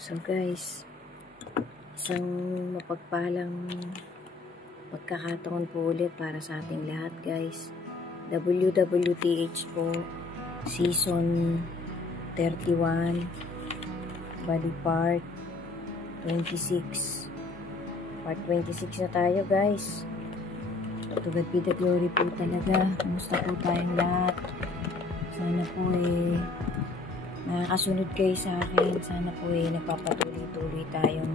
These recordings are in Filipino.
So guys, isang mapagpalang pagkakataon po ulit para sa ating lahat guys. WWTH po, Season 31, Body Part 26. Part 26 na tayo guys. To God be the glory po talaga. Kumusta po tayong lahat? Sana po nakakasunod kayo sa akin. Sana po nagpapatuloy-tuloy tayong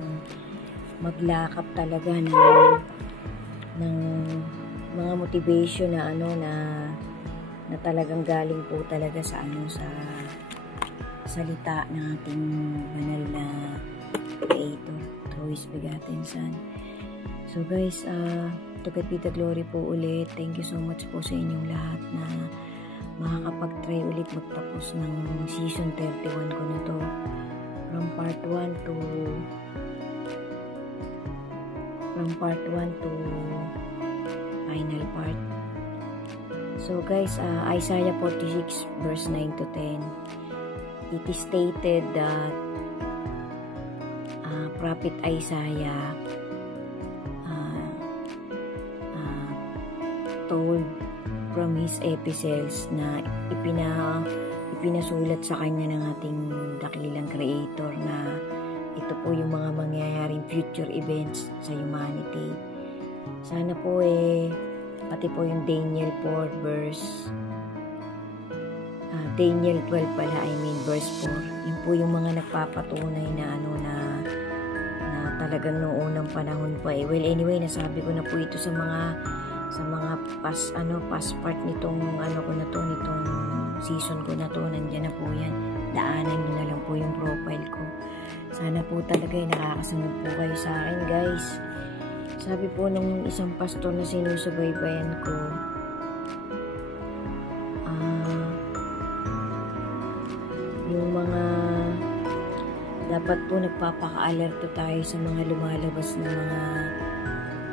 maglakap talaga ng mga motivation na na talagang galing po talaga sa sa salita ng ating banal na Creator through His begotten Son. So guys, to God be the glory po ulit. Thank you so much po sa inyong lahat na makakapag-try ulit magtapos ng season 31 ko na to. From part 1 to final part. So guys, Isaiah 46 verse 9 to 10. It is stated that Prophet Isaiah told from his epistles na ipinasulat sa kanya ng ating dakilang Creator na ito po yung mga mangyayaring future events sa humanity. Sana po pati po yung Daniel 4 verse Daniel 12 pala, verse 4. Yun po yung mga nagpapatunay na na talagang noong unang panahon pa well anyway, nasabi ko na po ito sa mga past part nitong nitong season ko na to. Nandiyan na po yan, daanan nyo na lang po yung profile ko. Sana po talaga nakakasunod po kayo sa akin guys. Sabi po nung isang pastor na sinusubaybayan ko, yung mga dapat po nagpapaka-alerto tayo sa mga lumalabas na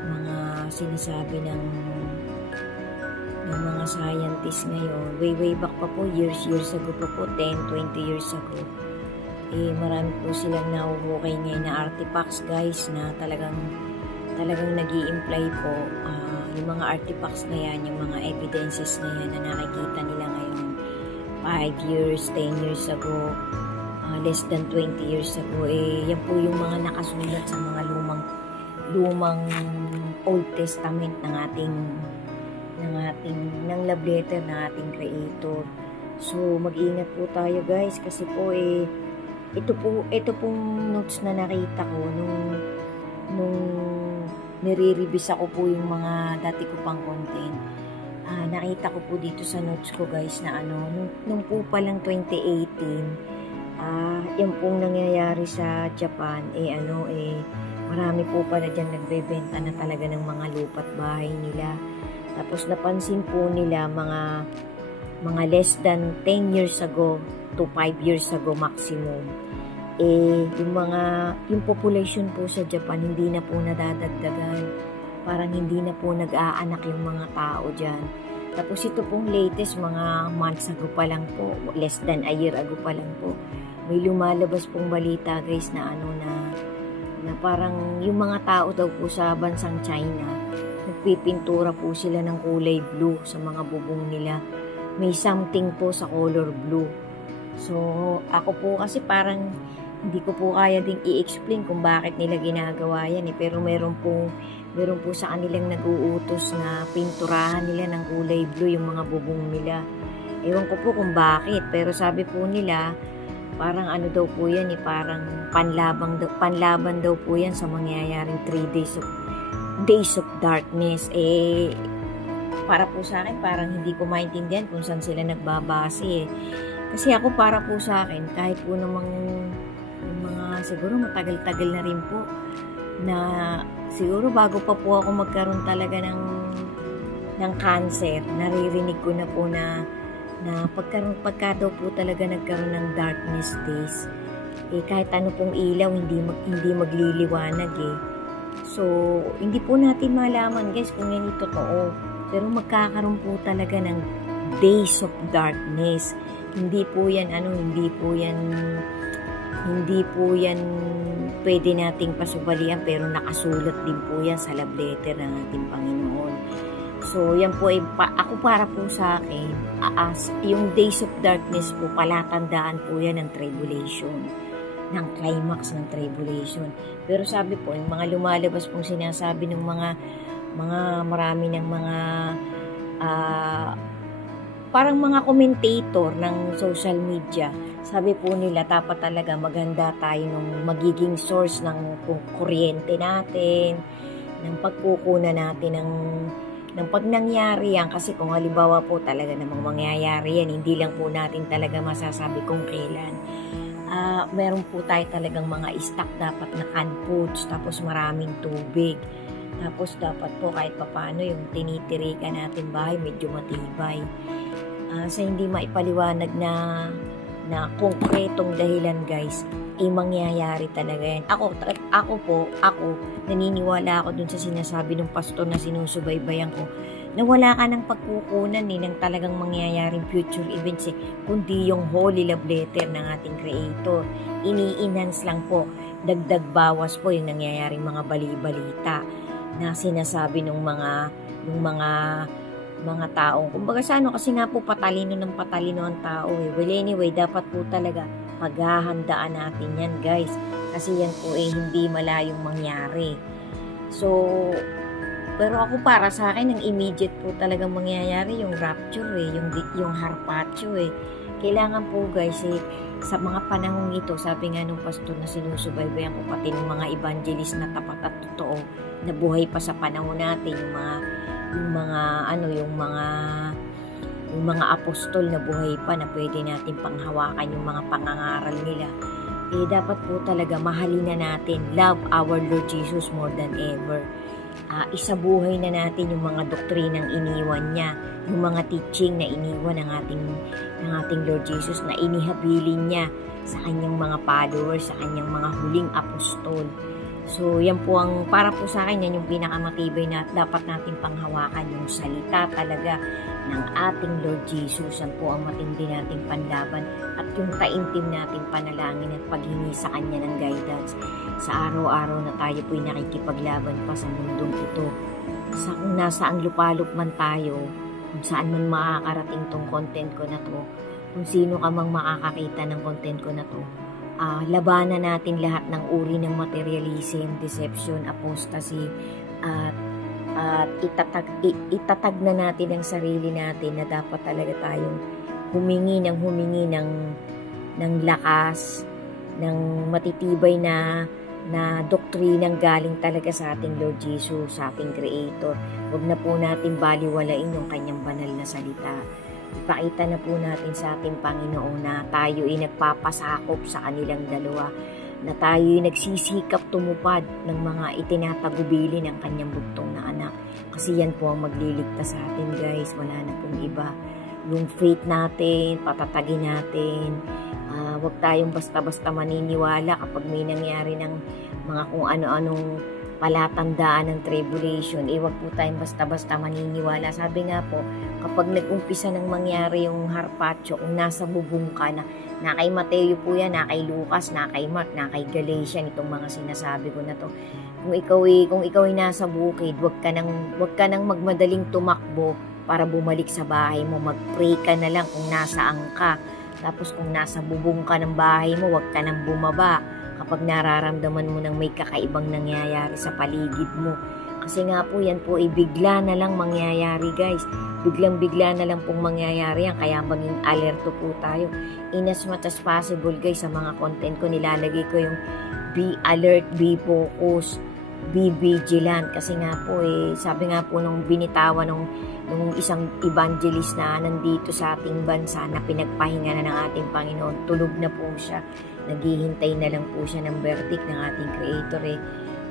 mga sinasabi ng mga scientists ngayon. Way back pa po, years ago pa po, 10, 20 years ago. Marami po silang nahuhukay ngayon na artifacts guys na talagang nag-i-imply po yung mga artifacts na yan, yung mga evidences na yan na nakikita nila ngayon 5 years, 10 years ago, less than 20 years ago. Yan po yung mga nakasulat sa mga lumang Old Testament ng love letter ng ating Creator. So mag-ingat po tayo guys kasi po ito pong notes na nakita ko nung nire-revise ako po yung mga dati ko pang content. Nakita ko po dito sa notes ko guys na nung po palang 2018 yan pong nangyayari sa Japan marami po pala dyan nagbebenta na talaga ng mga lupa't bahay nila. Tapos napansin po nila mga less than 10 years ago to 5 years ago maximum. Yung population po sa Japan hindi na po nadadagdagan. Parang hindi na po nag-aanak yung mga tao dyan. Tapos ito pong latest mga months ago pa lang po, less than a year ago pa lang po, may lumalabas pong balita guys na na parang yung mga tao daw po sa bansang China, nagpipintura po sila ng kulay blue sa mga bubong nila. May something po sa color blue. So, ako po kasi parang hindi ko po kaya ding i-explain kung bakit nila ginagawa yan pero meron po sa kanilang nag-uutos na pinturahan nila ng kulay blue yung mga bubong nila. Ewan ko po kung bakit, pero sabi po nila parang daw po yan parang panlaban daw po yan sa mangyayaring 3 days of darkness. Para po sa akin parang hindi ko maintindihan kung saan sila nagbabase kasi ako para po sa akin kahit po namang yung mga siguro matagal-tagal na rin po na siguro bago pa po ako magkaroon talaga ng cancer, naririnig ko na po na pagka daw po talaga nagkaroon ng darkness days kahit ano pong ilaw hindi magliliwanag so hindi po natin malaman guys kung yan totoo, pero magkakaroon po talaga ng days of darkness. Hindi po yan Hindi po yan pwede nating pasubalian, pero nakasulat din po yan sa love letter ng ating Panginoon. So, yan po ay ako para po sa akin, yung days of darkness po, palatandaan po yan ng tribulation, ng climax ng tribulation. Pero sabi po, yung mga lumalabas pong sinasabi ng mga marami ng mga parang mga commentator ng social media, sabi po nila dapat talaga maganda tayo nung magiging source ng kuryente natin, ng pagkukuna natin ng pag nangyari yan. Kasi kung halimbawa po talaga namang mangyayari yan, hindi lang po natin talaga masasabi kung kailan. Meron po tayo talagang mga stock dapat na canned foods, tapos maraming tubig. Tapos dapat po kahit papano yung tinitirikan natin bahay medyo matibay. Sa hindi maipaliwanag na konkretong dahilan, guys, mangyayari talaga yan. Ako naniniwala ako dun sa sinasabi ng pastor na sinusubaybayan ko, na wala ka ng pagkukunan ng talagang mangyayaring future events kundi yung holy love letter ng ating Creator. Ini-enhance lang po, dagdag bawas po yung nangyayaring mga bali-balita na sinasabi ng mga taong, kumbaga sa kasi nga po patalino ang tao Well, anyway, dapat po talaga paghahandaan natin yan, guys, kasi yan po hindi malayong mangyari. So, pero ako para sa akin, ang immediate po talagang mangyayari yung rapture yung harpacho Kailangan po, guys, sa mga panahong ito, sabi nga nung pastor na sinusubaybayan ko, pati ng mga evangelist na tapat at totoo na buhay pa sa panahon natin, yung mga apostol na buhay pa na pwede natin panghawakan yung mga pangangaral nila, dapat po talaga mahalin na natin, love our Lord Jesus more than ever. Isabuhay na natin yung mga doktrinang iniwan niya, yung mga teaching na iniwan ng ating Lord Jesus, na inihabilin niya sa kanyang mga followers, sa kanyang mga huling apostol. So, yan po ang, para po sa akin, yan yung pinakamatibay na dapat natin panghawakan, yung salita talaga ng ating Lord Jesus. Yan po ang matindi nating panlaban at yung taimtim nating panalangin at paghingi sa Kanya ng guidance sa araw-araw na tayo po'y nakikipaglaban pa sa mundong ito. Sa kung nasaang lupalop man tayo, kung saan man makakarating tong content ko na to, kung sino ka mang makakakita ng content ko na to, labanan natin lahat ng uri ng materialism, deception, apostasy, at itatag na natin ang sarili natin na dapat talaga tayong humingi ng lakas, ng matitibay na doktrinang galing talaga sa ating Lord Jesus, sa ating Creator. Huwag na po natin baliwalain yung kanyang banal na salita. Ipakita na po natin sa ating Panginoon na tayo ay nagpapasakop sa kanilang dalawa, na tayo ay nagsisikap tumupad ng mga itinatagubili ng kanyang bugtong na anak. Kasi yan po ang magliligtas sa atin, guys. Wala na pong iba. Yung faith natin, patatagin natin. Huwag tayong basta-basta maniniwala kapag may nangyari ng mga kung ano-anong palatandaan ng tribulation. Huwag po tayong basta-basta maniniwala. Sabi nga po, kapag nag-umpisa ng mangyari yung harpacho, kung nasa bubong ka na kay Mateo po yan, na kay Lucas, na kay Mark, na kay Galatian, itong mga sinasabi ko na to. Kung ikaw ay nasa bukid, huwag ka nang magmadaling tumakbo para bumalik sa bahay mo. Mag-pray ka na lang kung nasaan ka. Tapos kung nasa bubong ka ng bahay mo, huwag ka nang bumaba kapag nararamdaman mo nang may kakaibang nangyayari sa paligid mo. Kasi nga po, yan po ay bigla na lang mangyayari, guys. Biglang-bigla na lang pong mangyayari yan. Kaya maging alerto po tayo. In as much as possible, guys, sa mga content ko, nilalagay ko yung be alert, be focused, be vigilant. Kasi nga po, sabi nga po nung binitawan nung isang evangelist na nandito sa ating bansa na pinagpahinga na ng ating Panginoon, tulog na po siya. Naghihintay na lang po siya ng verdict ng ating Creator.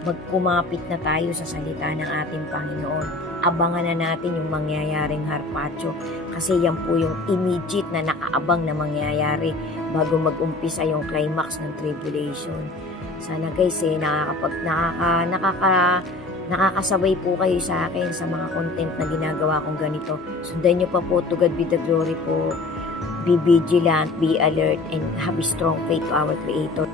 Magkumapit na tayo sa salita ng ating Panginoon. Abangan na natin yung mangyayaring harpacho, kasi yan po yung immediate na nakaabang na mangyayari bago mag-umpisa yung climax ng tribulation. Sana, guys, nakakasabay po kayo sa akin sa mga content na ginagawa kong ganito. Sundan nyo pa po. To God be the glory po. Be vigilant, be alert, and have a strong faith to our Creator.